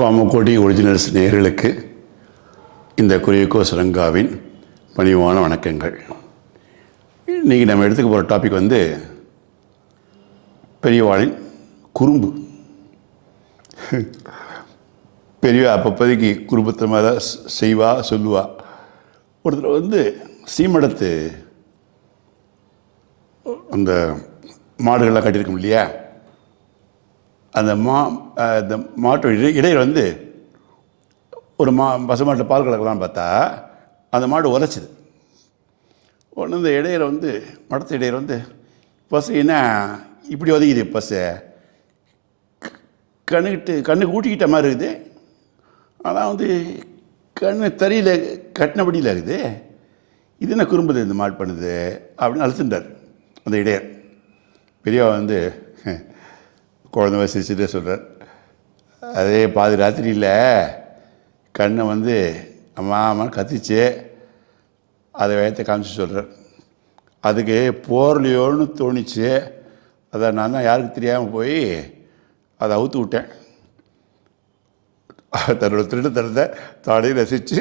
Kamakoti originals நேயர்களுக்கு இந்த குரியக்கோ சரங்காவின் பணிவான வணக்கங்கள். இன்றைக்கி நம்ம எடுத்துக்க போகிற டாபிக் பெரியவாளின் குறும்பு. பெரியவா அப்போதைக்கு குறும்புத்தமாக தான் செய்வா சொல்லுவா. ஒருத்தர் சீமடத்து அந்த மாடுகள்லாம் கட்டியிருக்கோம் இல்லையா, அந்த மாட்டு இடையில் ஒரு பசுமாட்டில் பால் கலக்கலான்னு பார்த்தா அந்த மாடு உரைச்சிது. ஒன்று இந்த இடையில மடத்து இடையில பசு என்ன இப்படி ஒதுக்கிது, பசு கண்ணுக்கு ஊட்டிக்கிட்ட மாதிரி இருக்குது, ஆனால் கண்ணு தறியில் கட்டினபடியில் இருக்குது. இது என்ன குறும்புது இந்த மாடு பண்ணுது அப்படின்னு அழுத்துட்டார் அந்த இடையர். பெரியவா குழந்தை வசிச்சுட்டே சொல்கிறார். அதே பாதி ராத்திரியில் கண்ணை அம்மா அம்மான்னு கத்திச்சு, அதை வேகத்தை காமிச்சு சொல்கிறார். அதுக்கு போர்லையோன்னு தோணிச்சு. அதை நான் தான் யாருக்கு தெரியாமல் போய் அதை அவுத்து விட்டேன். தன்னோட திருட்டுத்தனத்தை தானே ரசித்து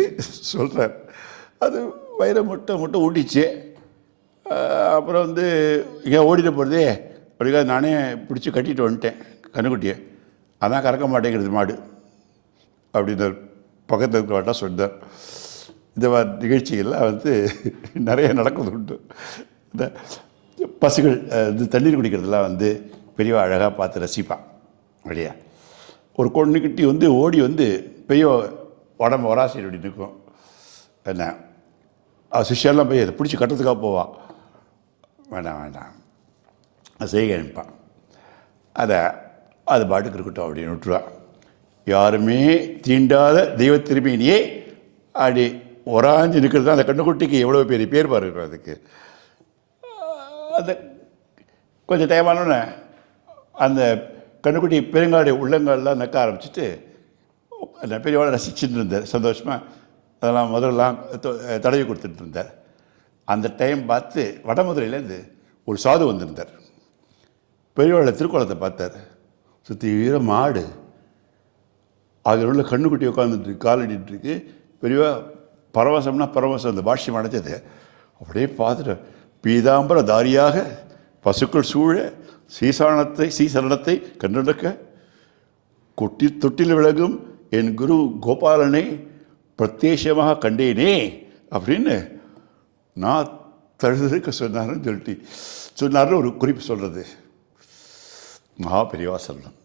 சொல்கிறார். அது வயிறை முட்டை ஊட்டிச்சு. அப்புறம் இங்கே ஓடிட்டு போகிறதே அப்படிக்காது, நானே பிடிச்சி கட்டிட்டு வந்துட்டேன் கண்ணுக்குட்டியை. அதான் கறக்க மாட்டேங்கிறது மாடு அப்படின்னு பக்கத்தில் இருக்கிறவாட்டா சொன்னார். இந்த மாதிரி நிகழ்ச்சிகள்லாம் நிறைய நடக்குது உண்டு. இந்த பசுகள் தண்ணீர் குடிக்கிறதுலாம் பெரியவா அழகாக பார்த்து ரசிப்பான். அப்படியா ஒரு கொண்டுக்கிட்டி ஓடி பெரிய உடம்பு வராசி அப்படி நிற்கும். என்ன சிஷ்யெல்லாம் போய் அதை பிடிச்சி கட்டுறதுக்காக போவான். வேண்டாம் அது செய்ய அனுப்பான். அது பாட்டுக்கு இருக்கட்டும் அப்படின்னு விட்டுருவான். யாருமே தீண்டாத தெய்வ திருமேனியே அப்படி ஒராஞ்சு நிற்கிறது தான் அந்த கண்ணுக்குட்டிக்கு எவ்வளோ பெரிய பேர் பாருங்க. அதுக்கு அந்த கொஞ்சம் டைமானோடனே அந்த கண்ணுக்குட்டி பெருங்காடு உள்ளங்காடெலாம் நக்க ஆரம்பிச்சுட்டு அந்த பெரியவாளை ரசிச்சுட்டு இருந்தார் சந்தோஷமாக. அதெல்லாம் முதல்லாம் தடவி கொடுத்துட்டு இருந்தார். அந்த டைம் பார்த்து வடமதுரையிலேருந்து ஒரு சாது வந்திருந்தார். பெரியவாளை திருக்குளத்தை பார்த்தார். சுற்றி வீர மாடு அதில் உள்ள கண்ணுக்குட்டி உட்காந்துட்டு காலடிட்டுருக்கு. பெரியவா பரவசம்னா பரவசம், அந்த பாஷ்யம் அடைஞ்சது அப்படியே பார்த்துட்டு, பீதாம்பர தாரியாக பசுக்கள் சூழ சீசரணத்தை கண்டெடுக்க தொட்டில் விலகும் என் குரு கோபாலனை பிரத்யேஷமாக கண்டேனே அப்படின்னு நான் தழுதுக்க சொன்னார்னு சொன்னார்னு ஒரு குறிப்பு சொல்கிறது மகா பெரியவா சொல்லணும்.